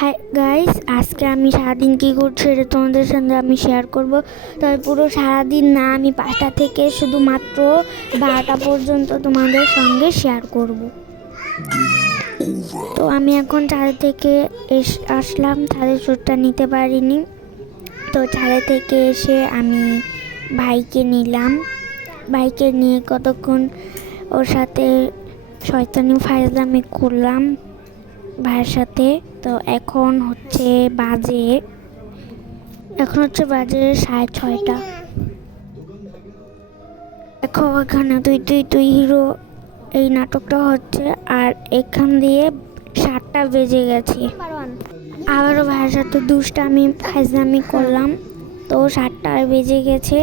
Hi guys, আজকে আমি সারাদিন কী করছি এটা তোমাদের সঙ্গে আমি শেয়ার করব। তবে পুরো সারাদিন না, আমি 5টা থেকে শুধুমাত্র 12টা পর্যন্ত তোমাদের সঙ্গে শেয়ার করব। তো আমি এখন ছাদে থেকে আসলাম, ছাদের শ্যুটটা নিতে পারিনি। তো ছাদে থেকে এসে আমি ভাইকে নিলাম। ভাইকে নিয়ে কতক্ষণ ওর সাথে শয়তানি ফায়জলামি করলাম ভাইয়ের সাথে। তো এখন হচ্ছে বাজে 6:30। দেখো এখানে তুই হিরো এই নাটকটা হচ্ছে, আর এখান দিয়ে 7টা বেজে গেছে। আবারও ভাইয়ের সাথে দুষ্টামি ফায়জলামি করলাম। তো 7টা বেজে গেছে,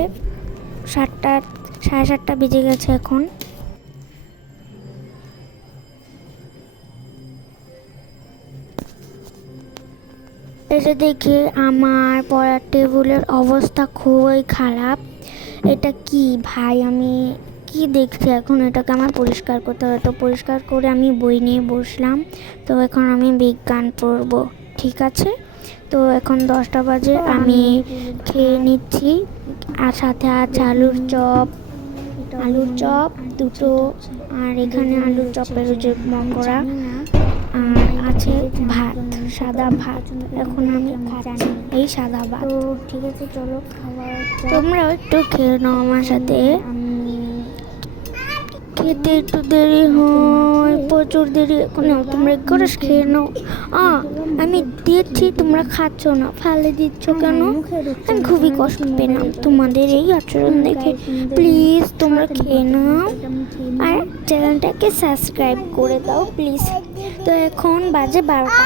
7:30 বেজে গেছে এখন। এটা দেখে আমার পড়ার টেবিলের অবস্থা খুবই খারাপ। এটা কি ভাই, আমি কি দেখছি এখন? এটাকে আমার পরিষ্কার করতে হবে। তো পরিষ্কার করে আমি বই নিয়ে বসলাম। তো এখন আমি বিজ্ঞান পড়ব, ঠিক আছে? তো এখন 10টা বাজে, আমি খেয়ে নিচ্ছি। আর সাথে আছে আলুর চপ দুটো, আর এখানে আলুর চপের যে মকরা, আর আছে ভাত, সাদা ভাত। এখন আমি খাচ্ছি এই সাদা ভাত। তো ঠিক আছে, চলো খাবার তোমরাও একটু খেয়ে নাও আমার সাথে। খেতে একটু দেরি হয়, প্রচুর দেরি। এখন তোমরা করে খেয়ে নাও। আমি দিচ্ছি, তোমরা খাচ্ছ না, ফালে দিচ্ছ কেন? আমি খুবই কষ্ট পেলাম তোমাদের এই আচরণ দেখে। প্লিজ তোমরা খেয়ে নাও, আর চ্যানেলটাকে সাবস্ক্রাইব করে দাও প্লিজ। তো এখন বাজে 12টা,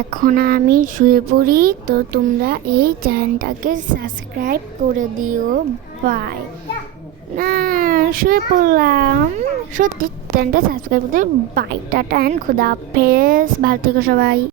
এখন আমি শুয়ে পড়ি। তো তোমরা এই চ্যানেলটাকে সাবস্ক্রাইব করে দিও। বাই। না, শুয়ে পড়লাম, সত্যি চ্যানেলটা সাবস্ক্রাইব করে দিও। বাই, টাটা অ্যান্ড খুদা হাফেজ, ভালো থেকো সবাই।